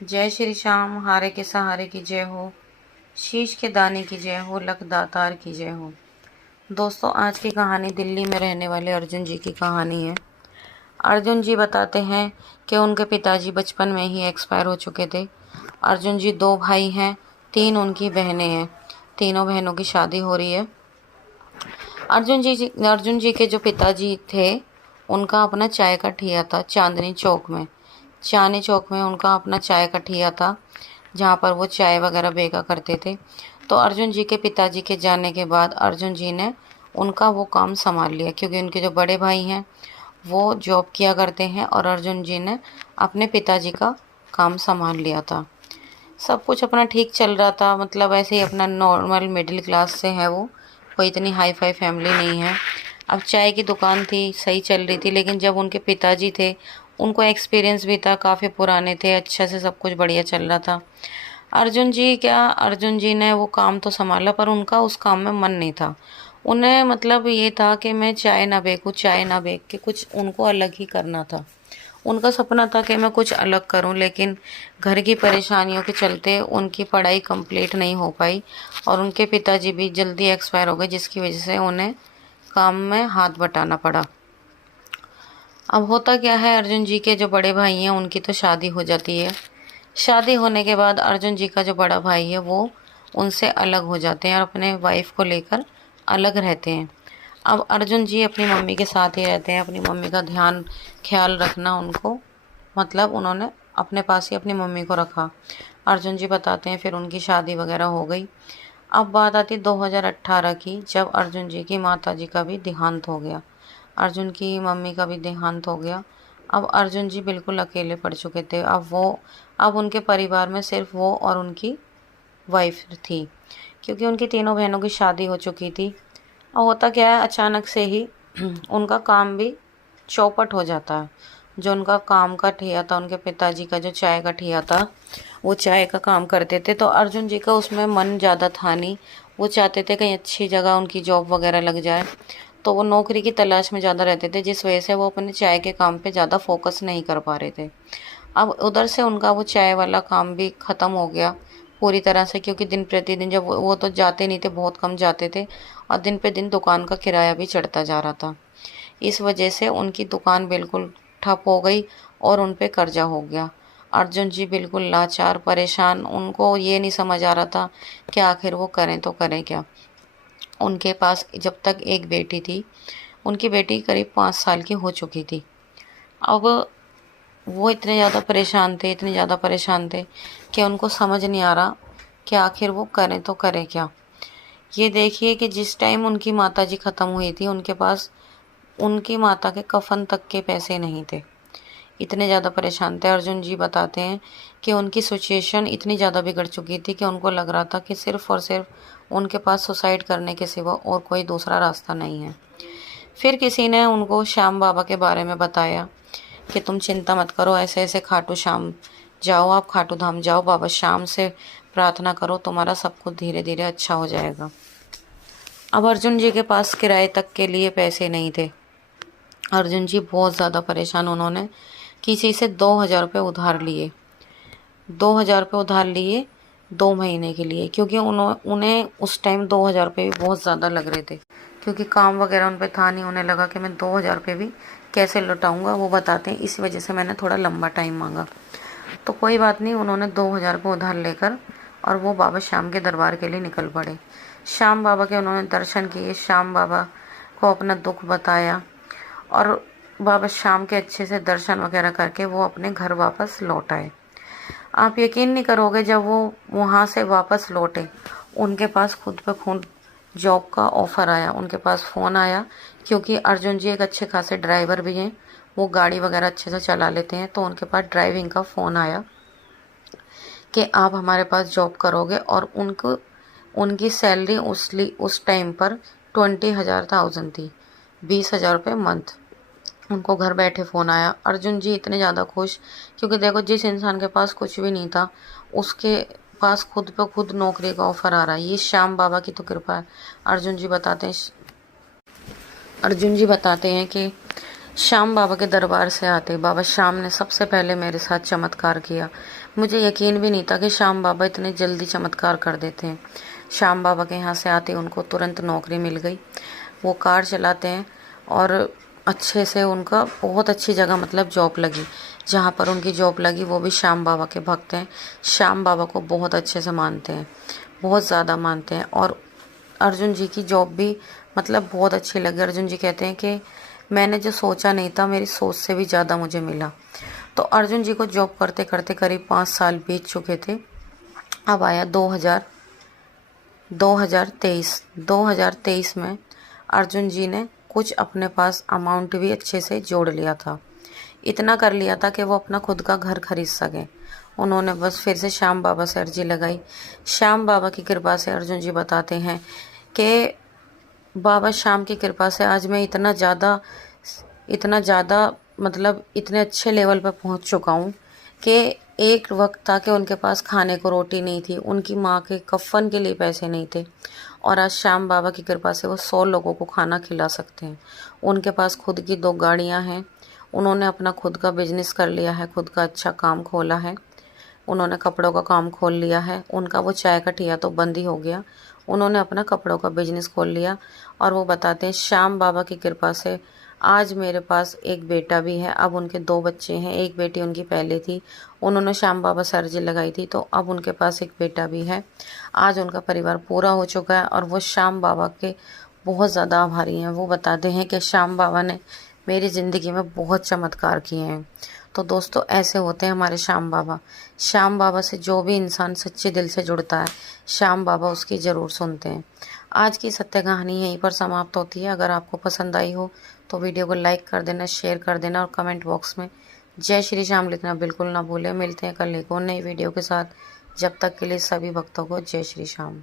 जय श्री श्याम, हारे के सहारे की जय हो, शीश के दाने की जय हो, लख दातार की जय हो। दोस्तों, आज की कहानी दिल्ली में रहने वाले अर्जुन जी की कहानी है। अर्जुन जी बताते हैं कि उनके पिताजी बचपन में ही एक्सपायर हो चुके थे। अर्जुन जी 2 भाई हैं, 3 उनकी बहनें हैं। तीनों बहनों की शादी हो रही है। अर्जुन जी के जो पिताजी थे, उनका अपना चाय का ठिया था चांदनी चौक में उनका अपना चाय का ठिया था, जहाँ पर वो चाय वगैरह बेचा करते थे। तो अर्जुन जी के पिताजी के जाने के बाद अर्जुन जी ने उनका वो काम संभाल लिया, क्योंकि उनके जो बड़े भाई हैं वो जॉब किया करते हैं और अर्जुन जी ने अपने पिताजी का काम संभाल लिया था। सब कुछ अपना ठीक चल रहा था, मतलब ऐसे ही अपना नॉर्मल मिडिल क्लास से है वो, कोई इतनी हाई फाई फैमिली नहीं है। अब चाय की दुकान थी, सही चल रही थी, लेकिन जब उनके पिताजी थे, उनको एक्सपीरियंस भी था, काफ़ी पुराने थे, अच्छा से सब कुछ बढ़िया चल रहा था। अर्जुन जी ने वो काम तो संभाला, पर उनका उस काम में मन नहीं था। उन्हें मतलब ये था कि मैं चाय ना बेच के कुछ उनको अलग ही करना था। उनका सपना था कि मैं कुछ अलग करूं, लेकिन घर की परेशानियों के चलते उनकी पढ़ाई कंप्लीट नहीं हो पाई और उनके पिताजी भी जल्दी एक्सपायर हो गए, जिसकी वजह से उन्हें काम में हाथ बटाना पड़ा। अब होता क्या है, अर्जुन जी के जो बड़े भाई हैं उनकी तो शादी हो जाती है। शादी होने के बाद अर्जुन जी का जो बड़ा भाई है वो उनसे अलग हो जाते हैं और अपने वाइफ को लेकर अलग रहते हैं। अब अर्जुन जी अपनी मम्मी के साथ ही रहते हैं, अपनी मम्मी का ख्याल रखना उनको, मतलब उन्होंने अपने पास ही अपनी मम्मी को रखा। अर्जुन जी बताते हैं फिर उनकी शादी वगैरह हो गई। अब बात आती 2018 की, जब अर्जुन जी की माता जी का भी देहांत हो गया, अर्जुन की मम्मी का भी देहांत हो गया। अब अर्जुन जी बिल्कुल अकेले पड़ चुके थे। अब उनके परिवार में सिर्फ वो और उनकी वाइफ थी, क्योंकि उनकी तीनों बहनों की शादी हो चुकी थी। और होता क्या है, अचानक से ही उनका काम भी चौपट हो जाता है। जो उनका काम का ठेया था, उनके पिताजी का जो चाय का ठेया था, वो चाय का काम करते थे, तो अर्जुन जी का उसमें मन ज़्यादा था नहीं। वो चाहते थे कहीं अच्छी जगह उनकी जॉब वगैरह लग जाए, तो वो नौकरी की तलाश में ज़्यादा रहते थे, जिस वजह से वो अपने चाय के काम पे ज़्यादा फोकस नहीं कर पा रहे थे। अब उधर से उनका वो चाय वाला काम भी ख़त्म हो गया पूरी तरह से, क्योंकि दिन प्रतिदिन जब वो तो जाते नहीं थे, बहुत कम जाते थे, और दिन पे दिन दुकान का किराया भी चढ़ता जा रहा था। इस वजह से उनकी दुकान बिल्कुल ठप हो गई और उन पे कर्जा हो गया। अर्जुन जी बिल्कुल लाचार, परेशान, उनको ये नहीं समझ आ रहा था कि आखिर वो करें तो करें क्या। उनके पास जब तक एक बेटी थी, उनकी बेटी करीब 5 साल की हो चुकी थी। अब वो इतने ज़्यादा परेशान थे कि उनको समझ नहीं आ रहा कि आखिर वो करें तो करें क्या। ये देखिए कि जिस टाइम उनकी माता जी ख़त्म हुई थी, उनके पास उनकी माता के कफन तक के पैसे नहीं थे। इतने ज़्यादा परेशान थे। अर्जुन जी बताते हैं कि उनकी सिचुएशन इतनी ज़्यादा बिगड़ चुकी थी कि उनको लग रहा था कि सिर्फ़ और सिर्फ उनके पास सुसाइड करने के सिवा और कोई दूसरा रास्ता नहीं है। फिर किसी ने उनको श्याम बाबा के बारे में बताया कि तुम चिंता मत करो, ऐसे ऐसे खाटू श्याम जाओ, आप खाटू धाम जाओ, बाबा श्याम से प्रार्थना करो, तुम्हारा सब कुछ धीरे धीरे अच्छा हो जाएगा। अब अर्जुन जी के पास किराए तक के लिए पैसे नहीं थे। अर्जुन जी बहुत ज़्यादा परेशान, उन्होंने किसी से 2,000 रुपये उधार लिए। 2,000 रुपये उधार लिए 2 महीने के लिए, क्योंकि उन्हें उस टाइम 2,000 रुपये भी बहुत ज़्यादा लग रहे थे, क्योंकि काम वगैरह उन पर था नहीं। उन्हें लगा कि मैं 2,000 रुपये भी कैसे लौटाऊंगा, वो बताते हैं, इस वजह से मैंने थोड़ा लंबा टाइम मांगा। तो कोई बात नहीं, उन्होंने 2,000 रुपये उधार लेकर और वो बाबा श्याम के दरबार के लिए निकल पड़े। श्याम बाबा के उन्होंने दर्शन किए, श्याम बाबा को अपना दुख बताया और बाबा श्याम के अच्छे से दर्शन वगैरह करके वो अपने घर वापस लौट आए। आप यकीन नहीं करोगे, जब वो वहाँ से वापस लौटे, उनके पास खुद पे खुद जॉब का ऑफ़र आया, उनके पास फ़ोन आया, क्योंकि अर्जुन जी एक अच्छे खासे ड्राइवर भी हैं, वो गाड़ी वगैरह अच्छे से चला लेते हैं, तो उनके पास ड्राइविंग का फ़ोन आया कि आप हमारे पास जॉब करोगे। और उनको उनकी सैलरी उस टाइम पर 20,000 थी, 20,000 रुपये मंथ। उनको घर बैठे फ़ोन आया। अर्जुन जी इतने ज़्यादा खुश, क्योंकि देखो, जिस इंसान के पास कुछ भी नहीं था, उसके पास खुद पे खुद नौकरी का ऑफ़र आ रहा है। ये श्याम बाबा की तो कृपा है। अर्जुन जी बताते हैं कि श्याम बाबा के दरबार से आते बाबा श्याम ने सबसे पहले मेरे साथ चमत्कार किया। मुझे यकीन भी नहीं था कि श्याम बाबा इतने जल्दी चमत्कार कर देते हैं। श्याम बाबा के यहाँ से आते उनको तुरंत नौकरी मिल गई। वो कार चलाते हैं और अच्छे से उनका बहुत अच्छी जगह मतलब जॉब लगी। जहाँ पर उनकी जॉब लगी वो भी श्याम बाबा के भक्त हैं। श्याम बाबा को बहुत अच्छे से मानते हैं, बहुत ज़्यादा मानते हैं। और अर्जुन जी की जॉब भी मतलब बहुत अच्छी लगी। अर्जुन जी कहते हैं कि मैंने जो सोचा नहीं था, मेरी सोच से भी ज़्यादा मुझे मिला। तो अर्जुन जी को जॉब करते करते करीब 5 साल बीत चुके थे। अब आया 2023 में अर्जुन जी ने कुछ अपने पास अमाउंट भी अच्छे से जोड़ लिया था। इतना कर लिया था कि वो अपना खुद का घर खरीद सके। उन्होंने बस फिर से श्याम बाबा से अर्जी लगाई। श्याम बाबा की कृपा से अर्जुन जी बताते हैं कि बाबा श्याम की कृपा से आज मैं इतना ज़्यादा मतलब इतने अच्छे लेवल पर पहुंच चुका हूं कि एक वक्त था कि उनके पास खाने को रोटी नहीं थी, उनकी माँ के कफ़न के लिए पैसे नहीं थे, और आज श्याम बाबा की कृपा से वो 100 लोगों को खाना खिला सकते हैं। उनके पास खुद की 2 गाड़ियाँ हैं। उन्होंने अपना खुद का बिजनेस कर लिया है, खुद का अच्छा काम खोला है। उन्होंने कपड़ों का काम खोल लिया है। उनका वो चाय का ठिया तो बंद ही हो गया, उन्होंने अपना कपड़ों का बिजनेस खोल लिया। और वो बताते हैं श्याम बाबा की कृपा से आज मेरे पास एक बेटा भी है। अब उनके 2 बच्चे हैं। एक बेटी उनकी पहले थी, उन्होंने श्याम बाबा से अर्जी लगाई थी, तो अब उनके पास एक बेटा भी है। आज उनका परिवार पूरा हो चुका है और वो श्याम बाबा के बहुत ज़्यादा आभारी हैं। वो बताते हैं कि श्याम बाबा ने मेरी ज़िंदगी में बहुत चमत्कार किए हैं। तो दोस्तों, ऐसे होते हैं हमारे श्याम बाबा। श्याम बाबा से जो भी इंसान सच्चे दिल से जुड़ता है, श्याम बाबा उसकी ज़रूर सुनते हैं। आज की सत्य कहानी यहीं पर समाप्त होती है। अगर आपको पसंद आई हो तो वीडियो को लाइक कर देना, शेयर कर देना और कमेंट बॉक्स में जय श्री श्याम लिखना बिल्कुल ना भूलें। मिलते हैं कल एक और नई वीडियो के साथ। जब तक के लिए सभी भक्तों को जय श्री श्याम।